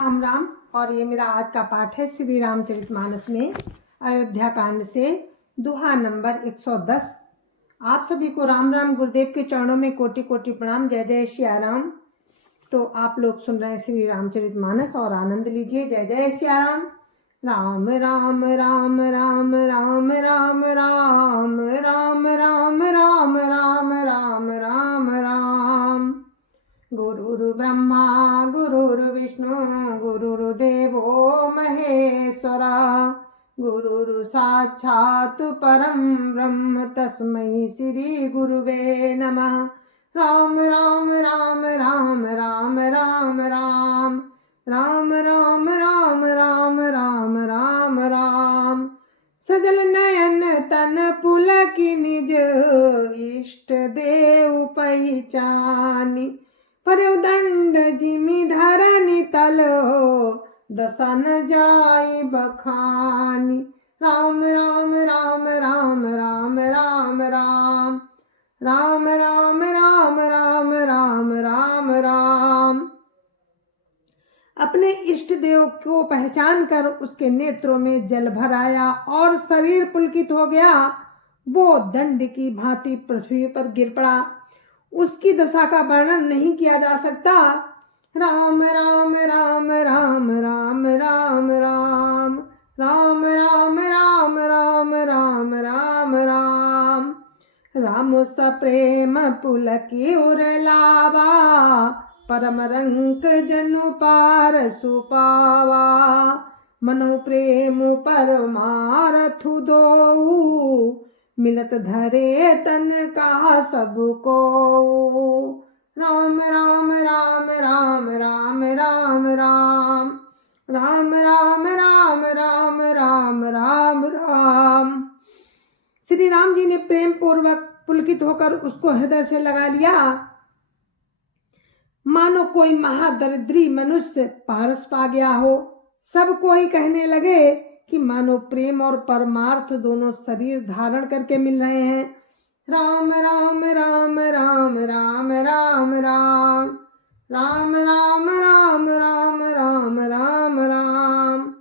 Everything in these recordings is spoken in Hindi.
राम राम। और ये मेरा आज का पाठ है श्री रामचरितमानस में अयोध्या कांड से दोहा नंबर 110। आप सभी को राम राम। गुरुदेव के चरणों में कोटि कोटि प्रणाम। जय जय सिया राम। तो आप लोग सुन रहे हैं श्री रामचरितमानस और आनंद लीजिए। जय जय सिया राम। राम राम राम राम राम राम राम राम राम राम राम राम राम राम। गुरुर्ब्रह्मा गुरुर्विष्णु गुरुर्देवो महेश्वरा गुरुर् साक्षात् परं ब्रह्म तस्मै श्री गुरुवे नमः। राम राम राम राम राम राम राम राम राम राम राम राम राम राम। सजल नयन तन पुलकी निज इष्ट देव पहिचानी। परउदंड जिमि धरनी तल दसन जाय बखानी। राम राम राम राम राम राम राम राम राम राम राम राम राम राम। अपने इष्ट देव को पहचान कर उसके नेत्रों में जल भर आया और शरीर पुलकित हो गया। वो दंड की भांति पृथ्वी पर गिर पड़ा। उसकी दशा का वर्णन नहीं किया जा सकता। राम राम राम राम राम राम राम राम राम राम राम राम राम राम। राम सप्रेम पुलकी उरलावा परम रंक जनु पार सुपावा। मनो प्रेम परमारथु दोऊ मिलत धरे तन का सबको। राम राम राम राम राम राम राम राम राम राम राम राम राम राम। श्री राम जी ने प्रेम पूर्वक पुलकित होकर उसको हृदय से लगा लिया। मानो कोई महादरिद्री मनुष्य पारस पा गया हो। सब कोई कहने लगे कि मानो प्रेम और परमार्थ दोनों शरीर धारण करके मिल रहे हैं। राम राम राम राम राम राम राम राम राम राम राम राम राम राम।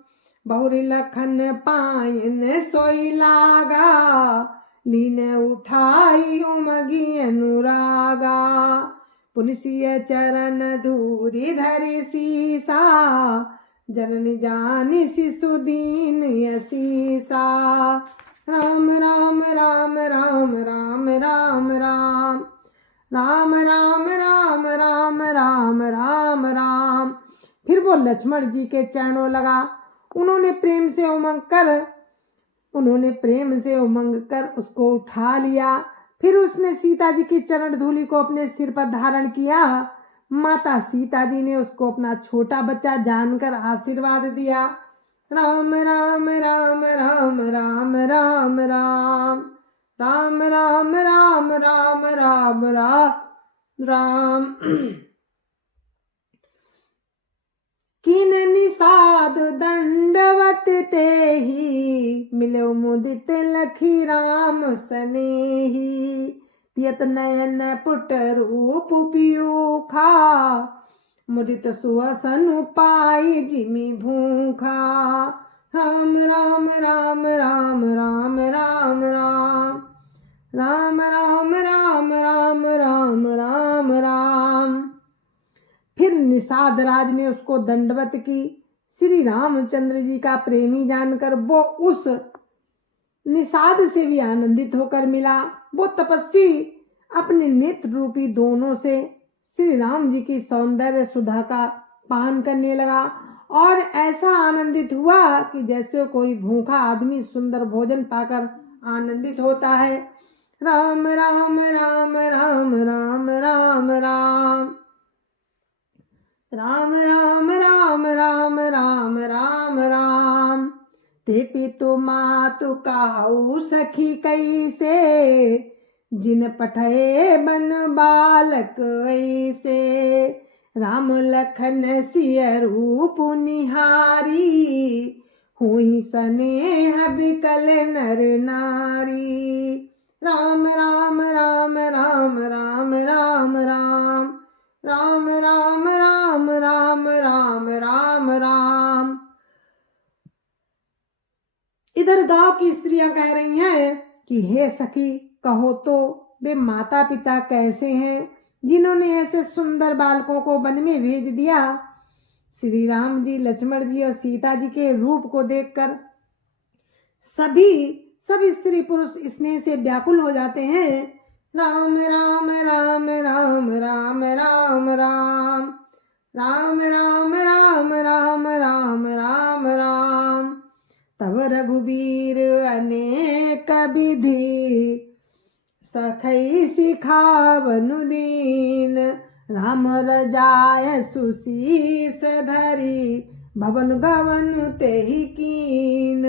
बहुरी लखन पायन सोई लागा लीन उठाई उमगी अनुरागा। पुनसिय चरण धूरी धरि सीसा जननी जानी शिशु दीन यसीसा। राम राम राम राम राम राम राम राम राम राम राम राम राम राम। फिर वो लक्ष्मण जी के चरणों लगा। उन्होंने प्रेम से उमंग कर उसको उठा लिया। फिर उसने सीता जी की चरण धूलि को अपने सिर पर धारण किया। माता सीता जी ने उसको अपना छोटा बच्चा जानकर आशीर्वाद दिया। राम राम राम राम राम राम राम राम राम राम राम राम राम राम। किन निषाद दंडवत तेहि मिलो मुदित लखी राम सनेही। पियत नयन पुट रूप पियूखा मुदित सुअसन पाई जिमि भूखा। राम राम राम राम राम राम राम राम राम राम राम राम राम राम। फिर निषाद राज ने उसको दंडवत की। श्री रामचंद्र जी का प्रेमी जानकर वो उस निषाद से भी आनंदित होकर मिला। वो तपस्वी अपने नेत्र रूपी दोनों से श्री राम जी की सौंदर्य सुधा का पान करने लगा और ऐसा आनंदित हुआ कि जैसे कोई भूखा आदमी सुंदर भोजन पाकर आनंदित होता है। राम राम राम राम राम राम राम राम राम राम राम राम राम राम। ते पितु मातु काहू सखी कैसे जिन पठे बन बालक ऐसे। राम लखन सिय रूप निहारी हुई स्नेह बिकल नर नारी। राम राम राम राम राम राम राम राम राम राम राम राम राम राम। इधर गांव की स्त्रियां कह रही हैं कि हे सखी, कहो तो वे माता पिता कैसे हैं जिन्होंने ऐसे सुंदर बालकों को वन में भेज दिया। श्री राम जी, लक्ष्मण जी और सीता जी के रूप को देखकर सभी स्त्री पुरुष स्नेह से व्याकुल हो जाते हैं। राम राम राम राम राम राम राम राम राम राम राम राम राम राम। तब रघुबीर अनेक विधि सखई सिखावनु दीन। राम रजाय सुशीस धरी भवन गवनु तेहि कीन।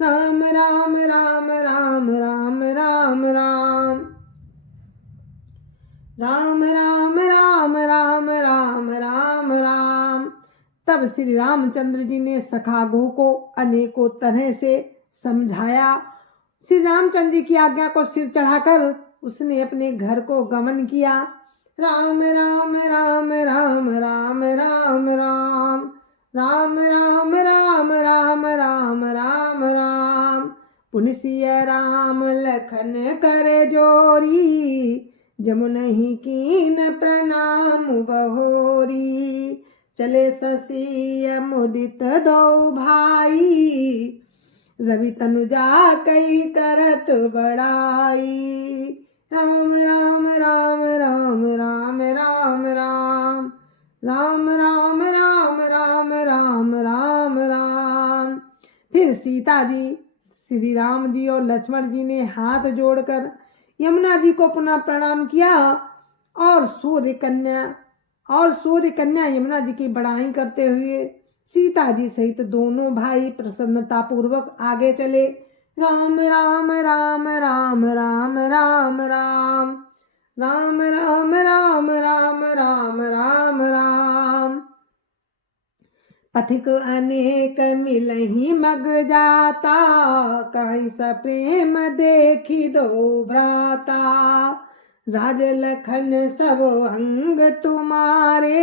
राम राम राम राम राम राम राम राम राम राम राम राम राम राम। तब श्री रामचंद्र जी ने सखागु को अनेकों तरह से समझाया। श्री रामचंद्र जी की आज्ञा को सिर चढ़ाकर उसने अपने घर को गमन किया। राम राम राम राम राम राम राम राम राम राम राम राम राम राम। पुनसिय राम लखन कर जोरी जमुनहि कीन प्रणाम बहोरी। चले शशि मुदित दो भाई रवि तनुजा कई करत बड़ाई। राम राम राम राम राम राम राम राम राम राम राम राम राम राम। फिर सीता जी, श्री राम जी और लक्ष्मण जी ने हाथ जोड़कर यमुना जी को पुनः प्रणाम किया और सूर्य कन्या यमुना जी की बड़ाई करते हुए सीता जी सहित दोनों भाई प्रसन्नता पूर्वक आगे चले। राम राम राम राम राम राम राम राम राम राम राम राम राम राम। पथिक अनेक मिलहि मग जाता कहीं स प्रेम देखी दो भ्राता। राज लखन सब अंग तुम्हारे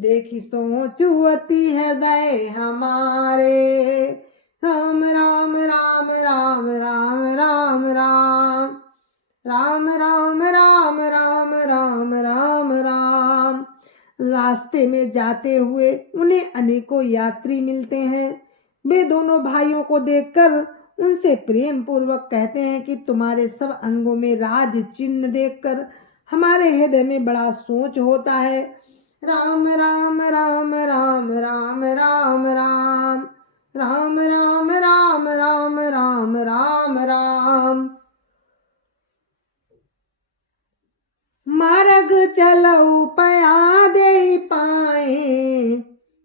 देखी सोचू अति हृदय हमारे। राम राम राम राम राम राम राम राम राम राम राम राम राम राम। रास्ते में जाते हुए उन्हें अनेकों यात्री मिलते हैं। वे दोनों भाइयों को देखकर उनसे प्रेम पूर्वक कहते हैं कि तुम्हारे सब अंगों में राज चिन्ह देखकर हमारे हृदय में बड़ा सोच होता है। राम राम राम राम राम राम राम राम राम राम राम राम राम राम। मार्ग चलऊ पया दे पाए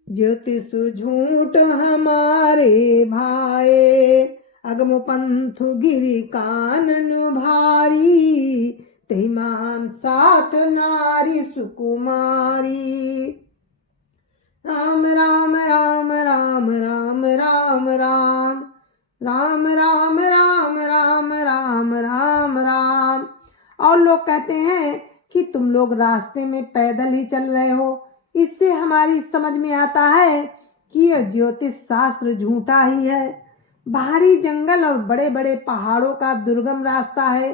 ज्योतिष झूठ हमारे भाए। अगम पंथु गिरि कानन भारी तेमान साथ नारी सुकुमारी। राम राम राम राम राम राम राम राम राम राम राम राम राम राम। और लोग कहते हैं कि तुम लोग रास्ते में पैदल ही चल रहे हो। इससे हमारी समझ में आता है कि यह ज्योतिष शास्त्र झूठा ही है। बाहरी जंगल और बड़े बड़े पहाड़ों का दुर्गम रास्ता है,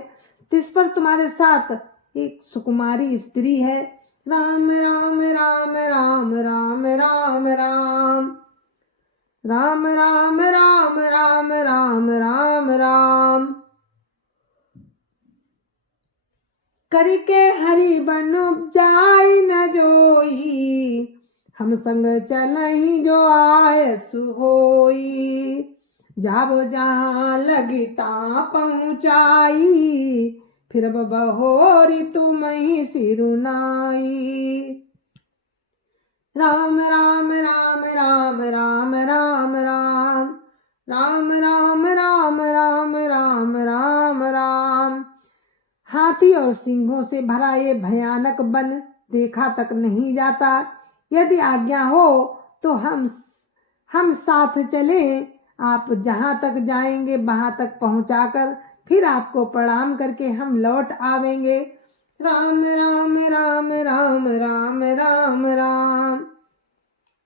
जिस पर तुम्हारे साथ एक सुकुमारी स्त्री है। राम राम राम राम राम राम राम राम राम राम राम राम राम राम। करके हरि बन जाई न जोई हम संग चलहि जो आय सुहोई। जाबो जहाँ लगी ता पहुँचाई फिर बहोरी तुम ही सिरुनाई। राम राम राम राम राम राम राम राम राम राम राम राम राम राम। हाथी और सिंहों से भरा ये भयानक वन देखा तक नहीं जाता। यदि आज्ञा हो तो हम साथ चले। आप जहाँ तक जाएंगे वहां तक पहुंचाकर फिर आपको प्रणाम करके हम लौट आवेंगे। राम राम राम राम राम राम राम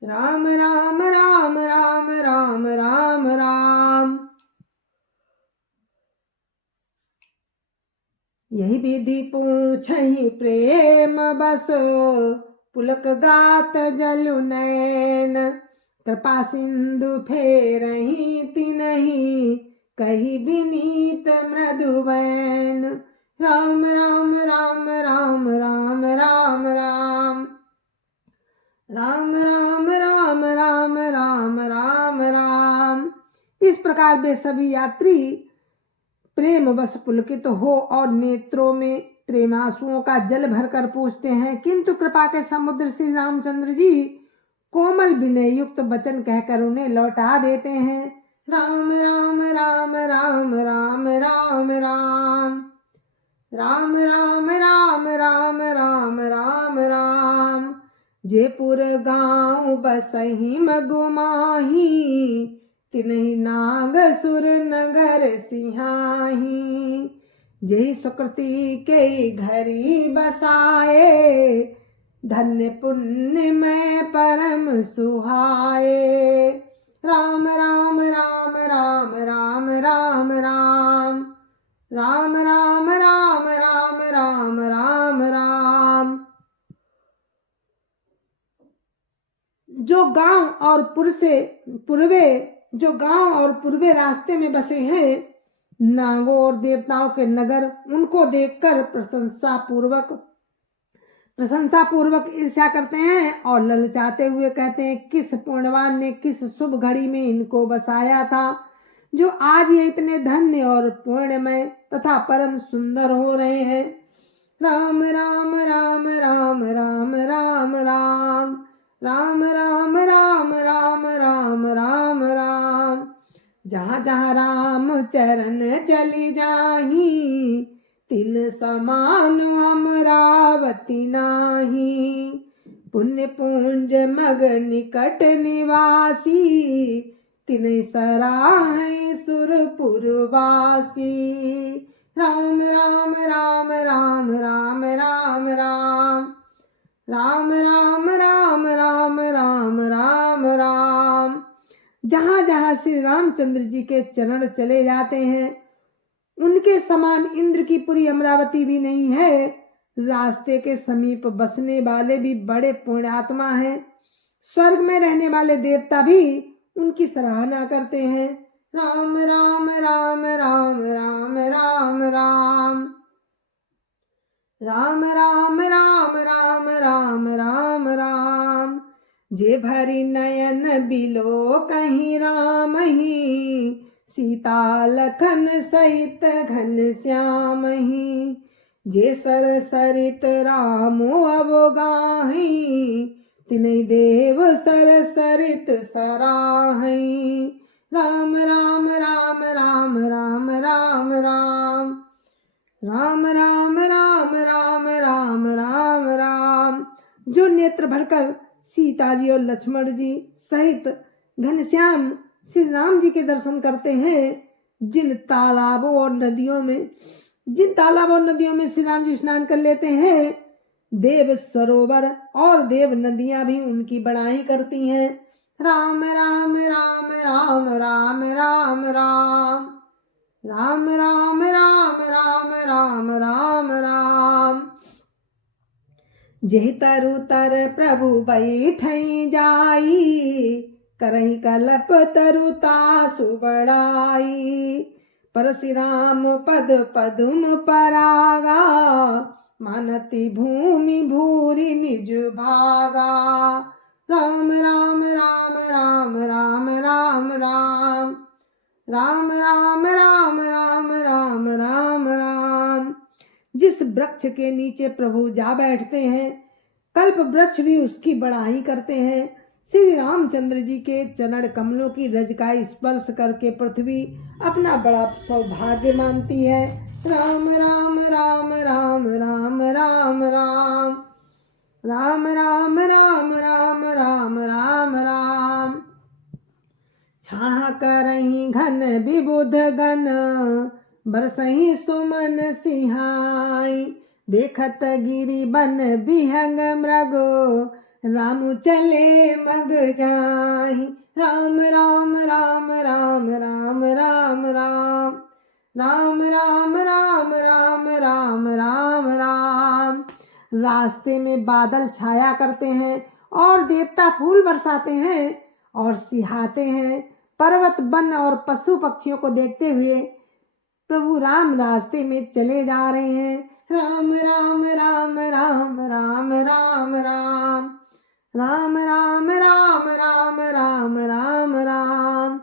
राम राम राम राम राम राम राम। यही विधि पूछहि प्रेम बस पुलक गात जलु नैन। कृपा सिंधु फेरहि तिनहि कही विनीत मृदुवैन। राम राम राम राम राम राम राम राम राम राम राम राम राम राम। इस प्रकार वे सभी यात्री प्रेम बस पुलकित हो और नेत्रों में प्रेमांसुओं का जल भरकर पूछते हैं, किंतु कृपा के समुद्र श्री रामचंद्र जी कोमल विनय युक्त वचन कहकर उन्हें लौटा देते हैं। राम राम राम राम राम राम राम राम राम राम राम राम राम राम। जयपुर गाँव बसहि मगुमाही तिनहि नाग सुर नगर सिंहाही। जय सुकृति के घरी बसाए धन्य पुण्य में परम सुहाए। राम राम राम राम राम राम राम राम राम राम राम राम राम राम। जो गांव और पूर्वे रास्ते में बसे हैं नागों और देवताओं के नगर, उनको देखकर प्रशंसा पूर्वक ईर्ष्या करते हैं और ललचाते हुए कहते हैं, किस पुण्यवान ने किस शुभ घड़ी में इनको बसाया था, जो आज ये इतने धन्य और पुण्यमय तथा परम सुंदर हो रहे हैं। राम राम राम राम राम राम राम राम राम राम राम राम राम राम। जहाँ जहाँ राम चरण चली जाही तिन समान अमरावती नाही। पुण्य पुंज मग निकट निवासी तिन सराहै सुरपुरवासी। राम राम राम राम राम राम राम राम राम राम राम राम राम राम। जहाँ जहाँ श्री रामचंद्र जी के चरण चले जाते हैं उनके समान इंद्र की पुरी अमरावती भी नहीं है। रास्ते के समीप बसने वाले भी बड़े पुण्यात्मा हैं। स्वर्ग में रहने वाले देवता भी उनकी सराहना करते हैं। राम राम राम राम राम राम राम राम राम राम राम राम राम राम। जे भरी नयन बिलो कहीं राम ही सीता लखन सहित घन श्याम ही। जे सर सरित राम अवगाही तिनहि देव सर सरित सराही। राम राम राम राम राम राम राम राम राम राम राम राम राम राम। जो नेत्र भरकर सीता जी और लक्ष्मण जी सहित घनश्याम श्री राम जी के दर्शन करते हैं, जिन तालाबों और नदियों में श्री राम जी स्नान कर लेते हैं, देव सरोवर और देव नदियां भी उनकी बड़ाई करती हैं। राम राम राम राम राम राम राम राम राम राम राम राम राम राम। जेहि तरु तर प्रभु बैठई जाई करहि कलप तरुता सुबड़ाई। परशुराम पद पदुम परागा मानति भूमि भूरि निज भागा। राम राम राम राम राम राम राम राम राम राम राम राम राम राम। जिस वृक्ष के नीचे प्रभु जा बैठते हैं कल्प वृक्ष भी उसकी बड़ाई करते हैं। श्री रामचंद्र जी के चरण कमलों की रज का स्पर्श करके पृथ्वी अपना बड़ा सौभाग्य मानती है। राम राम राम राम राम राम राम राम राम राम राम राम राम राम। छाह करही घन विबुध गण बरसही सुमन सिहाई। देखत गिरी बन बिहंग मृगो, राम चले मग जाहि। राम राम राम राम राम राम राम राम राम राम राम राम राम राम। रास्ते में बादल छाया करते हैं और देवता फूल बरसाते हैं और सिहाते हैं। पर्वत वन और पशु पक्षियों को देखते हुए प्रभु राम रास्ते में चले जा रहे हैं। राम राम राम राम राम राम राम राम राम राम राम राम राम राम।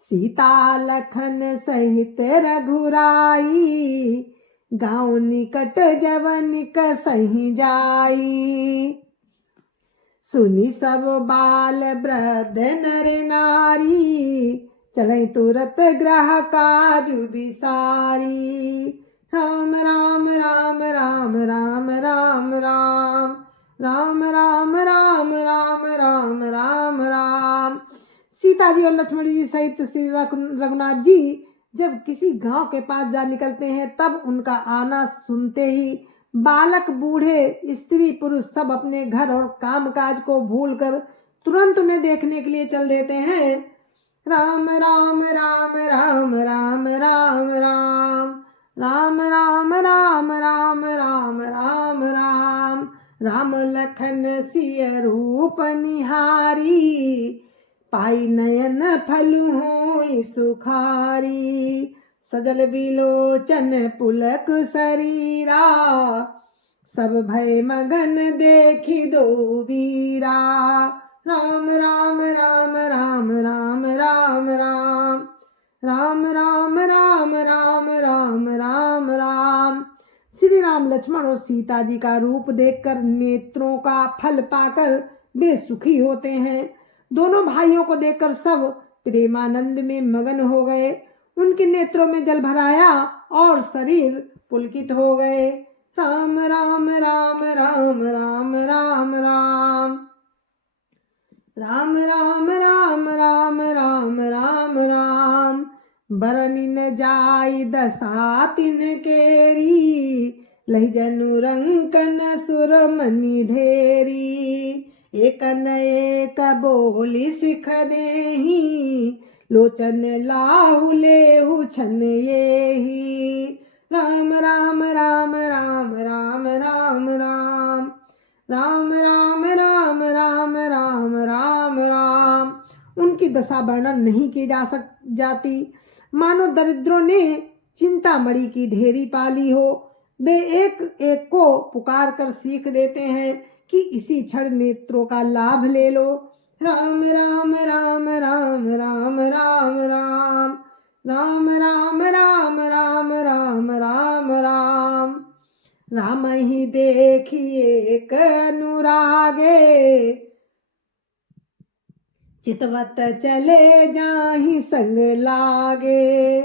सीता लखन सहित रघुराई, गाँव निकट जवनिक सही जाई। सुनी सब बाल वृद्ध नर नारी, चलै तुरत ग्रह काज बिसारी। राम राम राम राम राम राम राम राम राम राम राम राम राम राम। सीता जी और लक्ष्मण जी सहित श्री रघुनाथ जी जब किसी गांव के पास जा निकलते हैं, तब उनका आना सुनते ही बालक बूढ़े स्त्री पुरुष सब अपने घर और कामकाज को भूलकर तुरंत उन्हें देखने के लिए चल देते हैं। राम राम राम राम राम राम राम राम राम राम राम राम राम राम। राम लखन सिय रूप निहारी, पाई नयन फलु होई सुखारी। सजल बिलोचन पुलक शरीरा, सब भय मगन देखी दो वीरा। राम राम राम राम राम राम राम राम राम राम राम राम राम राम। श्री राम लक्ष्मण और सीता जी का रूप देखकर नेत्रों का फल पाकर वे सुखी होते हैं। दोनों भाइयों को देखकर सब प्रेमानंद में मगन हो गए। उनके नेत्रों में जल भराया और शरीर पुलकित हो गए। राम राम राम राम राम राम राम राम राम राम राम राम राम राम। बरनी न जाई दशा तिन केरी, लहि जनु रंकन सुरमणि ढेरी। एक न एक बोली सिख देही, लोचन लाहु लेहु छन येही। राम राम राम राम राम राम राम राम राम राम राम राम राम राम। उनकी दशा वर्णन नहीं की जाती, मानो दरिद्रों ने चिंतामणि की ढेरी पाली हो। वे एक एक को पुकार कर सीख देते हैं कि इसी क्षण नेत्रों का लाभ ले लो। राम राम राम राम राम राम राम राम राम राम राम राम राम राम। राम ही देखिए एक अनुरागे, चितवत चले जाहि संग लागे।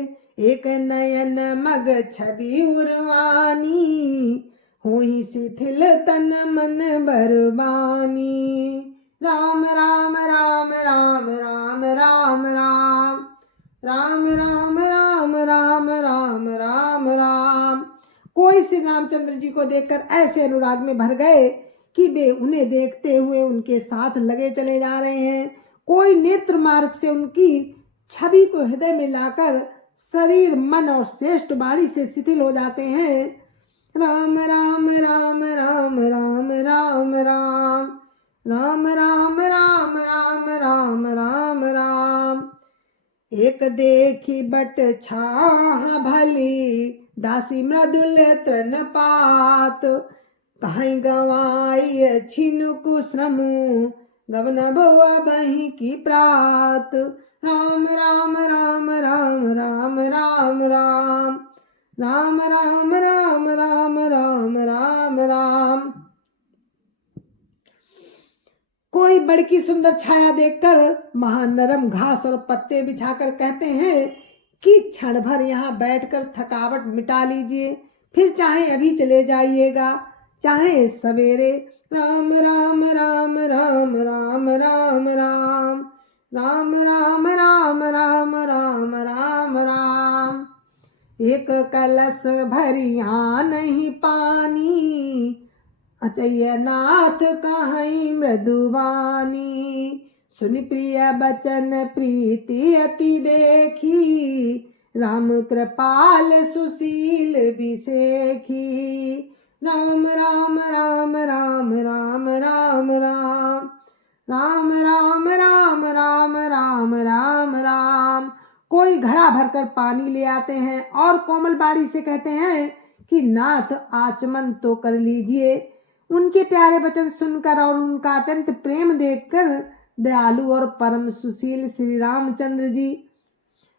एक नयन मग छवि उर्वानी, होहि शिथिल तन मन बरबानी। राम राम राम राम राम राम राम राम राम राम राम राम राम राम। कोई श्री रामचंद्र जी को देखकर ऐसे अनुराग में भर गए कि वे उन्हें देखते हुए उनके साथ लगे चले जा रहे हैं। कोई नेत्र मार्ग से उनकी छवि को हृदय में लाकर शरीर मन और श्रेष्ठ वाणी से शिथिल हो जाते हैं। राम राम राम राम राम राम राम राम राम राम राम राम राम राम। एक देखी बट छाह भली, दासी मृदुल तृण पात। कहीं गवाई छिनुकु श्रम, गवन भुआ बही की प्रात। राम राम राम राम राम राम राम राम राम राम राम राम राम राम। कोई बड़की सुंदर छाया देखकर महानरम घास और पत्ते बिछाकर कहते हैं कि क्षण भर यहाँ बैठकर थकावट मिटा लीजिए, फिर चाहे अभी चले जाइएगा, चाहे सवेरे। राम राम राम राम राम राम राम राम राम राम राम राम राम राम। एक कलश भरिया नहीं पानी, अचैय नाथ कहीं मृदुवानी। सुनि प्रिय बचन प्रीति अति देखी, राम कृपाल सुशील बिसेखी। राम राम राम राम राम राम राम राम राम राम राम राम राम राम। कोई घड़ा भरकर पानी ले आते हैं और कोमल बाड़ी से कहते हैं कि नाथ आचमन तो कर लीजिए। उनके प्यारे वचन सुनकर और उनका अत्यंत प्रेम देखकर दयालु और परम सुशील श्री रामचंद्र जी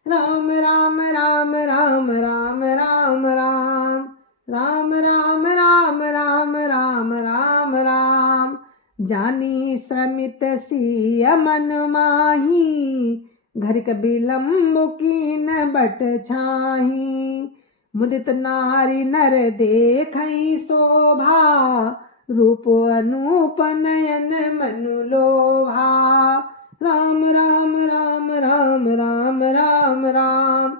राम राम राम राम राम राम राम राम राम राम राम राम राम राम। जानी श्रमित सिय मन माही, घर बिलम्ब कीन बट छाही। मुदित नारी नर देखई शोभा, रूप अनूप नयन मनु लोभा। राम राम राम राम राम राम राम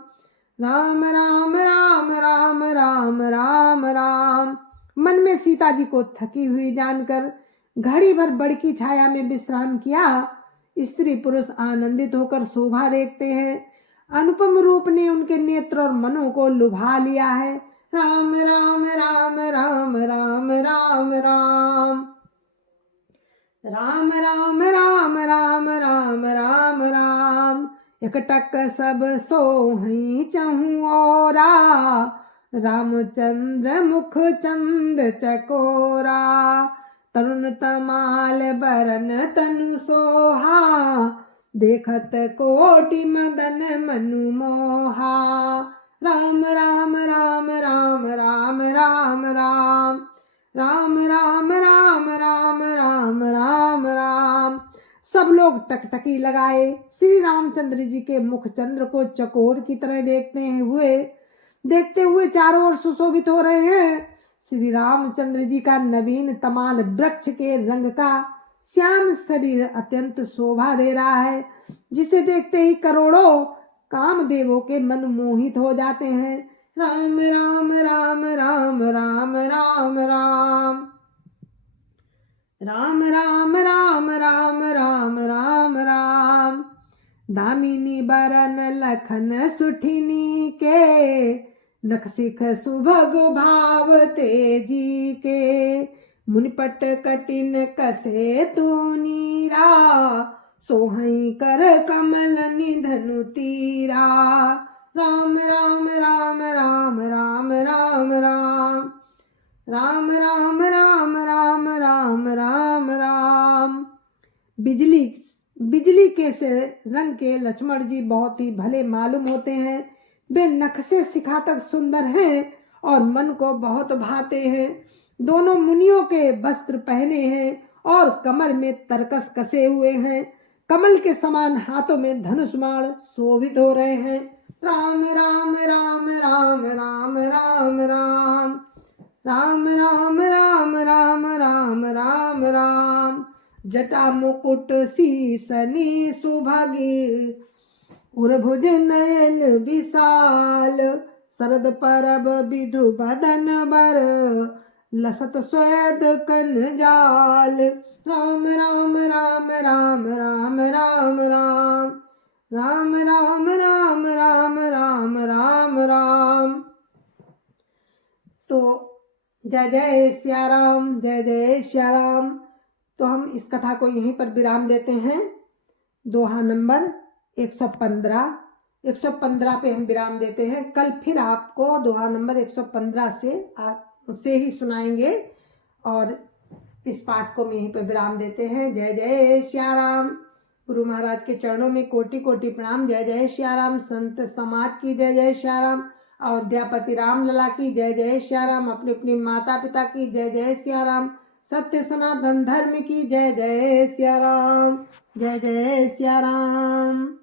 राम राम राम राम राम राम राम। मन में सीता जी को थकी हुई जानकर घड़ी भर बड़ की छाया में विश्राम किया। स्त्री पुरुष आनंदित होकर शोभा देखते हैं। अनुपम रूप ने उनके नेत्र और मनों को लुभा लिया है। राम राम राम राम राम राम राम राम राम राम राम राम राम राम। एकटक सब सोहई चहु ओरा, रामचंद्र मुख चंद चकोरा। तरुण तमाल बरन तनु सोहा, देखत कोटि मदन मनु मोहा। राम राम राम राम राम राम राम राम राम राम राम राम राम राम। सब लोग टकटकी लगाए श्री रामचंद्र जी के मुख चंद्र को चकोर की तरह देखते हुए चारों ओर सुशोभित हो रहे हैं। श्री रामचंद्र जी का नवीन तमाल वृक्ष के रंग का श्याम शरीर अत्यंत शोभा दे रहा है, जिसे देखते ही करोड़ों कामदेवों के मन मोहित हो जाते हैं। राम राम राम राम राम राम राम राम राम राम राम राम राम राम। दामिनी बरन लखन सुठिनी के, नख सिख सुभग भाव तेजी के। मुनिपट कटिन कसे तू नीरा, सोहई कर कमल निधनु तीरा। राम राम राम राम राम राम राम राम राम राम राम राम राम राम। बिजली के से रंग के लक्ष्मण जी बहुत ही भले मालूम होते हैं। वे नख से शिखा तक सुंदर हैं और मन को बहुत भाते हैं। दोनों मुनियों के वस्त्र पहने हैं और कमर में तरकस कसे हुए हैं। कमल के समान हाथों में धनुष बाण शोभित हो रहे हैं। राम राम राम राम राम राम राम राम राम राम राम राम राम राम। जटा मुकुट शीसनी सुभगी, उर्भुज नयन विशाल। शरद परब विधु बदन बर, लसत स्वेद कन जाल। राम राम राम राम राम राम राम राम राम राम राम राम राम राम। तो जय जय सिया राम, जय जय सिया राम। तो हम इस कथा को यहीं पर विराम देते हैं। दोहा नंबर 115 पे हम विराम देते हैं। कल फिर आपको दोहा नंबर 115 से ही सुनाएंगे और इस पाठ को हम यहीं पर विराम देते हैं। जय जय सिया राम। गुरु महाराज के चरणों में कोटि कोटि प्रणाम। जय जय सिया राम। संत समाज की जय जय सिया राम। अयोध्यापति राम लला की जय जय सिया राम। अपने अपने माता पिता की जय जय सिया राम। सत्य सनातन धर्म की जय जय सिया राम। जय जय सिया राम।